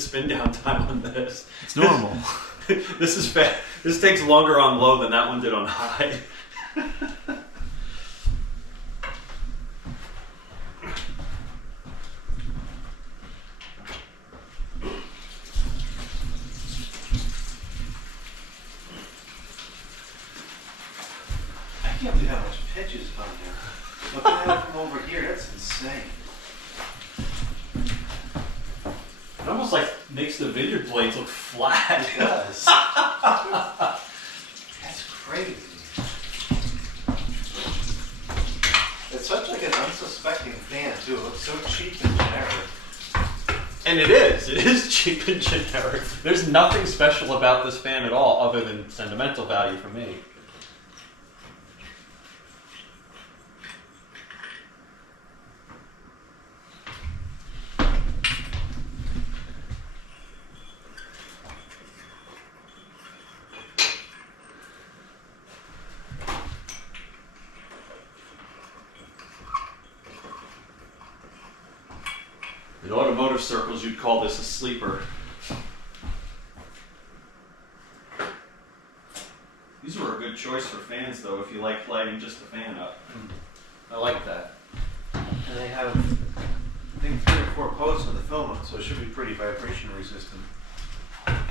spin down time on this. It's normal. This is fast. This takes longer on low than that one did on high. I can't believe how much pitch is on there. Looking at it from over here, that's insane. It almost like makes the vineyard blades look flat. It does. That's crazy. It's such like an unsuspecting fan too. It looks so cheap and generic. And it is cheap and generic. There's nothing special about this fan at all other than sentimental value for me. In automotive circles, you'd call this a sleeper. These were a good choice for fans, though, if you like lighting just the fan up. I like that. And they have, I think, 3 or 4 posts on the film, so it should be pretty vibration resistant.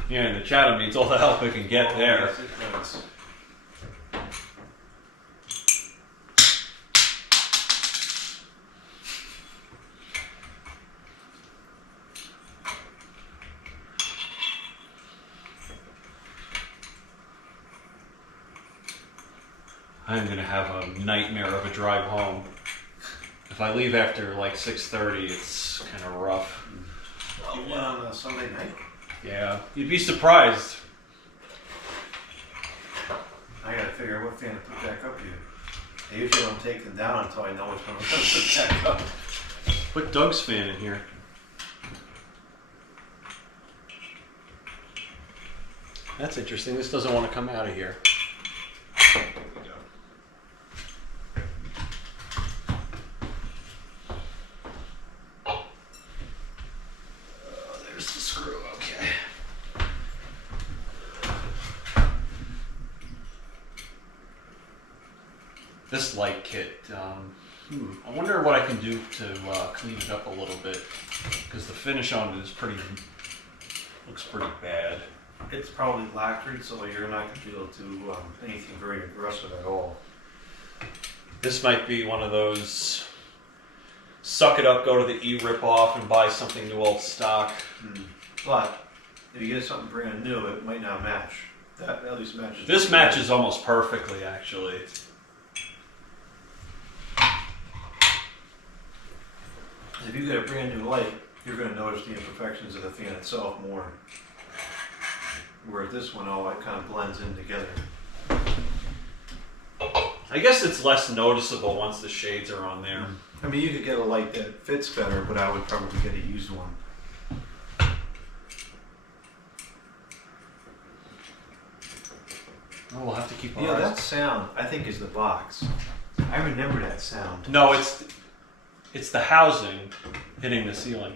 Yeah, and the Chatham means all the help it can get there. Yes, it does. I'm gonna have a nightmare of a drive home. If I leave after like 6:30, it's kind of rough. You went on a Sunday night? Yeah, you'd be surprised. I gotta figure out what fan to put back up here. I usually don't take them down until I know which one I'm gonna put back up. Put Doug's fan in here. That's interesting. This doesn't want to come out of here. There we go. There's the screw. Okay. This light kit. I wonder what I can do to clean it up a little bit, because the finish on it is looks pretty bad. It's probably lacquered, so you're not going to be able to do anything very aggressive at all. This might be one of those suck it up, go to the e-rip-off and buy something new old stock. But if you get something brand new, it might not match. That at least matches. This matches almost perfectly, actually. If you get a brand new light, you're going to notice the imperfections of the fan itself more. Where this one, all it kind of blends in together. I guess it's less noticeable once the shades are on there. I mean, you could get a light that fits better, but I would probably get a used one. Oh, we'll have to keep our Yeah, eyes. that sound, I think, is the box. I remember that sound. No, it's the housing hitting the ceiling.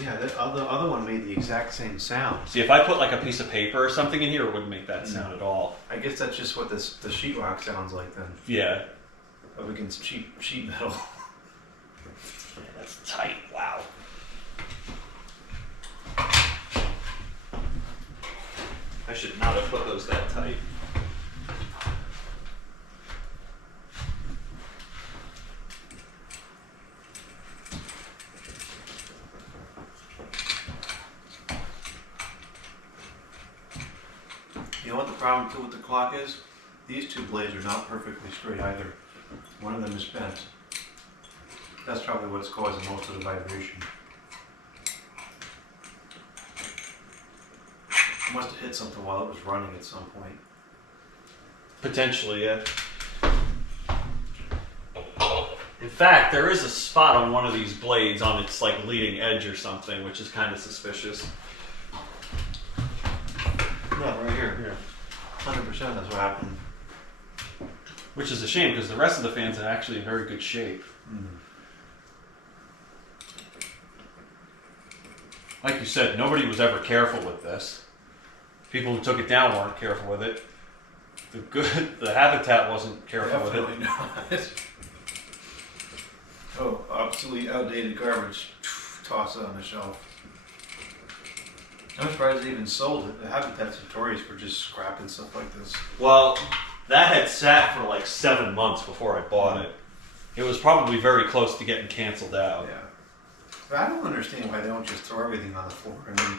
Yeah, the other one made the exact same sound. See, if I put like a piece of paper or something in here, it wouldn't make that sound at all. I guess that's just what the sheetrock sounds like then. Yeah. Up against cheap sheet metal. Yeah, that's tight. Wow. I should not have put those that tight. You know what the problem too with the clock is? These two blades are not perfectly straight either. One of them is bent. That's probably what's causing most of the vibration. It must have hit something while it was running at some point. Potentially, yeah. In fact, there is a spot on one of these blades on its like leading edge or something, which is kind of suspicious. Yeah, right here. Yeah. 100% that's what happened. Which is a shame because the rest of the fans are actually in very good shape. like you said, nobody was ever careful with this. People who took it down weren't careful with it. The Habitat wasn't careful with it. Definitely not. Oh, obsolete, outdated garbage. Toss it on the shelf. I'm surprised they even sold it. The Habitat's notorious for just scrapping stuff like this. Well, that had sat for like 7 months before I bought it. It was probably very close to getting canceled out. Yeah. But I don't understand why they don't just throw everything on the floor. I mean,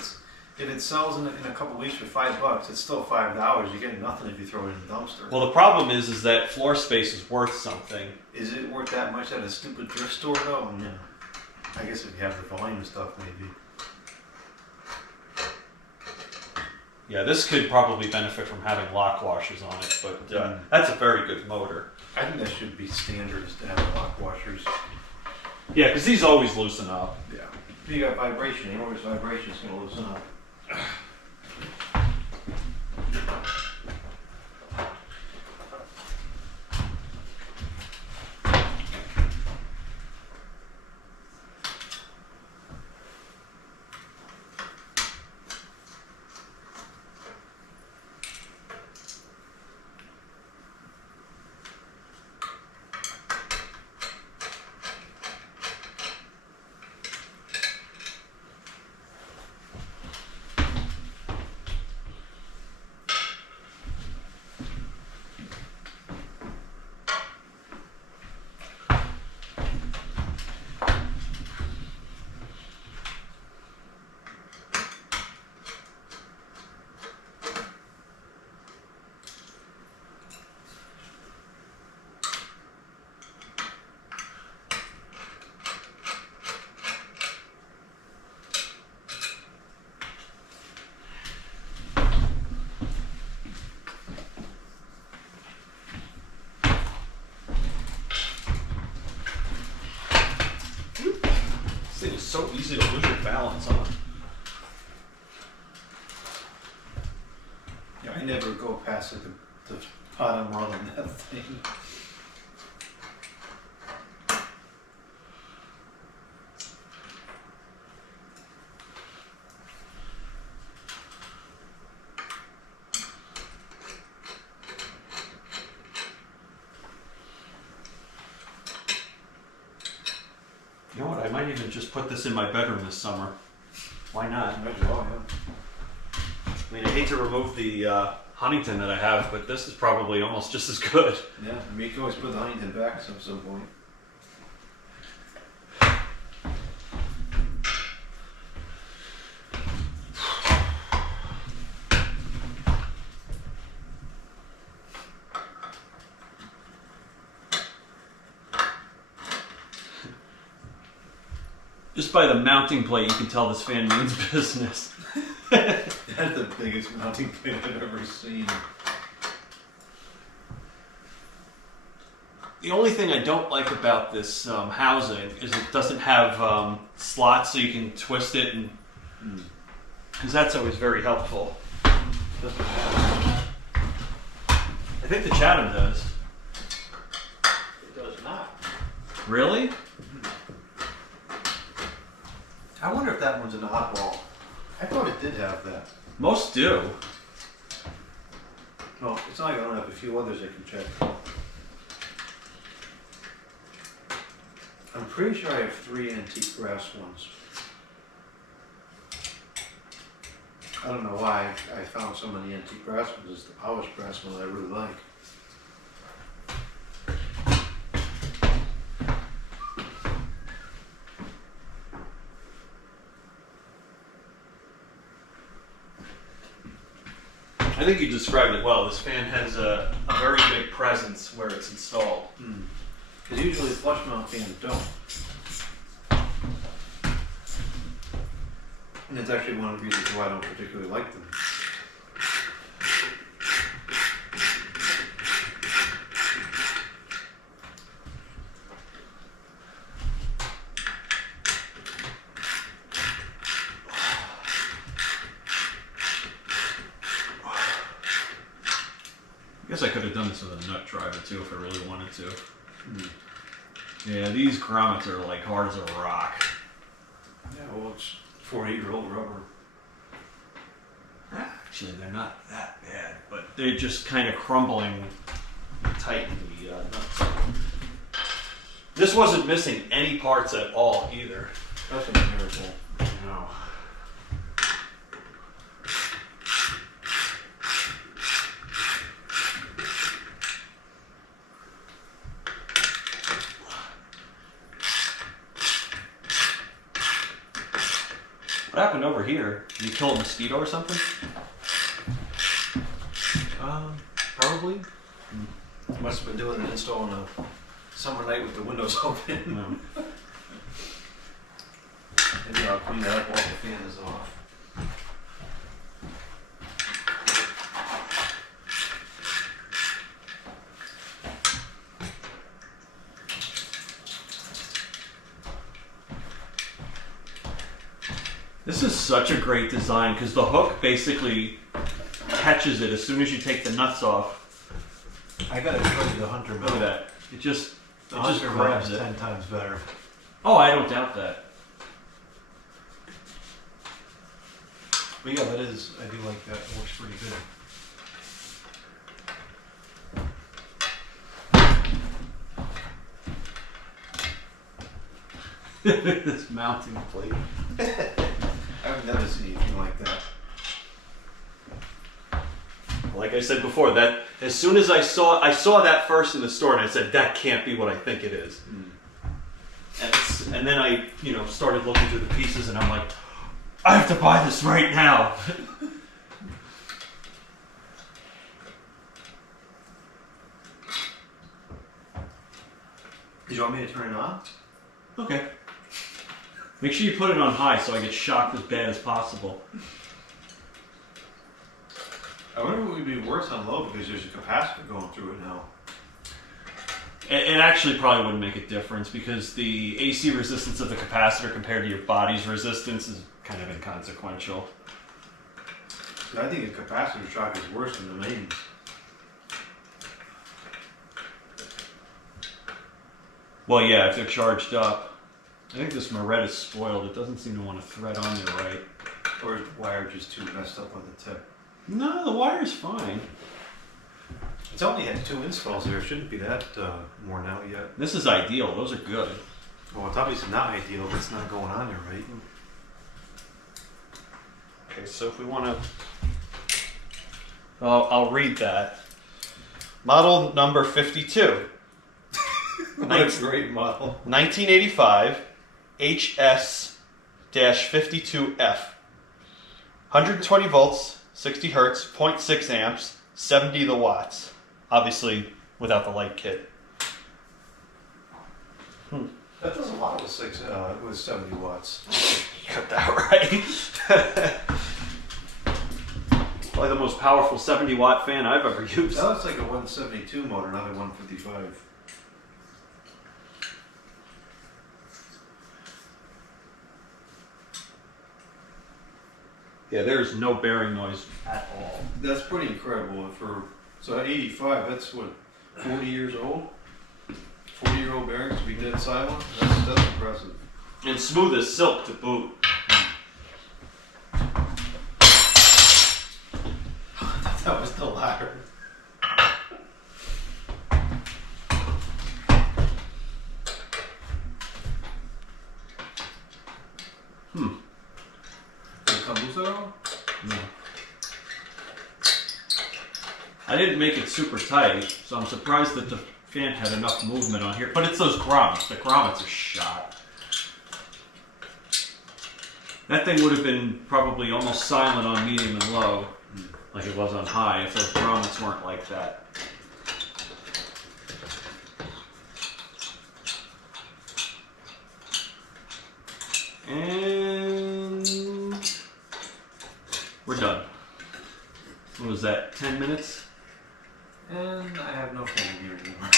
if it sells in a couple weeks for $5, it's still $5. You get nothing if you throw it in the dumpster. Well, the problem is that floor space is worth something. Is it worth that much at a stupid thrift store though? Yeah. I guess if you have the volume and stuff, maybe. Yeah, this could probably benefit from having lock washers on it, but that's a very good motor. I think that should be standard is to have lock washers. Yeah, because these always loosen up. Yeah. If you got vibration, any always vibration is going to loosen up. This thing is so easy to lose your balance on. Yeah, I never go past like the bottom rung on that thing. You know what, I might even just put this in my bedroom this summer. Why not? Might as well, yeah. I mean, I hate to remove the Huntington that I have, but this is probably almost just as good. Yeah, I mean, you can always put the Huntington back at some point. Just by the mounting plate, you can tell this fan means business. That's the biggest mounting plate I've ever seen. The only thing I don't like about this housing is it doesn't have slots so you can twist it, and because that's always very helpful. Doesn't have. I think the Chatham does. It does not. Really? I wonder if that one's an oddball. I thought it did have that. Most do. No, it's not. I don't have a few others I can check. I'm pretty sure I have 3 antique brass ones. I don't know why I found so many antique brass ones. It's the polished brass one that I really like. I think you described it well. This fan has a very big presence where it's installed. Because usually flush mount fans don't. And it's actually one of the reasons why I don't particularly like them. I guess I could have done this with a nut driver too if I really wanted to. Yeah, these grommets are like hard as a rock. Yeah, well, it's 40-year-old rubber. Actually, they're not that bad, but they're just kind of crumbling tight in the nuts. This wasn't missing any parts at all either. That's a miracle. No. What happened over here? Did you kill a mosquito or something? Probably. Must have been doing an install on a summer night with the windows open. No. Maybe I'll clean that up while the fan is off. This is such a great design because the hook basically catches it as soon as you take the nuts off. I gotta show you the Hunter Look at mount. that. It just The just Hunter grabs mount is it. 10 times better. Oh, I don't doubt that. But yeah, that is, I do like that. It works pretty good. This mounting plate. I've never seen anything like that. Like I said before, that as soon as I saw that first in the store, and I said that can't be what I think it is. And then I, started looking through the pieces, and I'm like, I have to buy this right now. Did you want me to turn it on? Okay. Make sure you put it on high so I get shocked as bad as possible. I wonder if it would be worse on low because there's a capacitor going through it now. It actually probably wouldn't make a difference because the AC resistance of the capacitor compared to your body's resistance is kind of inconsequential. I think a capacitor shock is worse than the mains. Well, yeah, if they're charged up. I think this Moret is spoiled. It doesn't seem to want to thread on there right. Or is the wire just too messed up on the tip? No, the wire's fine. It's only had 2 installs there. It shouldn't be that worn out yet. This is ideal. Those are good. Well, it's obviously not ideal if it's not going on there, right? Okay, so if we want to... I'll read that. Model number 52. What a great model. 1985 HS-52F. 120 volts, 60 hertz, 0.6 amps, 70 the watts. Obviously, without the light kit. That does a lot with 70 watts. You got that right. Probably the most powerful 70 watt fan I've ever used. That looks like a 172 motor, not a 155. Yeah, there's no bearing noise at all. That's pretty incredible. So at 85, that's what, 40 years old? 40-year-old bearings to be dead silent? That's impressive. And smooth as silk to boot. That was the ladder. Did it come loose at all? No. I didn't make it super tight, so I'm surprised that the fan had enough movement on here. But it's those grommets. The grommets are shot. That thing would have been probably almost silent on medium and low, like it was on high, if those grommets weren't like that. And we're done. What was that, 10 minutes? And I have no phone here anymore.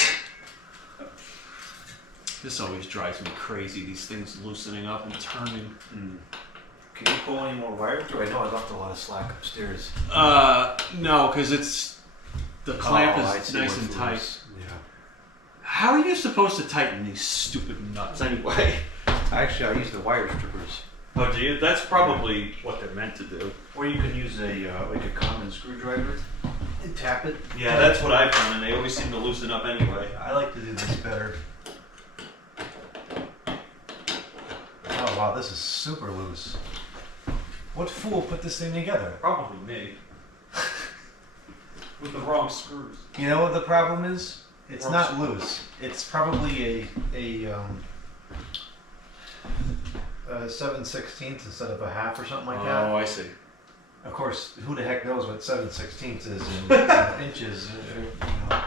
This always drives me crazy, these things loosening up and turning. Can you pull any more wire through? I know I left a lot of slack upstairs. No, because the clamp I is see nice what's and tight. loose. Yeah. How are you supposed to tighten these stupid nuts anyway? Actually, I use the wire strippers. Oh, gee, that's probably what they're meant to do. Or you can use a like a common screwdriver and tap it. Yeah, that's what I've done, and they always seem to loosen up anyway. I like to do this better. Oh wow, this is super loose. What fool put this thing together? Probably me. With the wrong screws. You know what the problem is? It's Wrong not screw. loose. It's probably a 7/16 instead of a half or something like that. Oh, I see. Of course, who the heck knows what 7/16 is in inches? You know.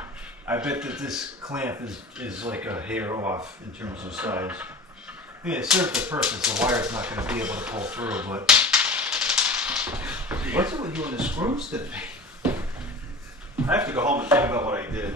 I bet that this clamp is like a hair off in terms of size. Yeah, it serves the purpose. The wire's not going to be able to pull through, but what's it with you and the screws today? I have to go home and think about what I did.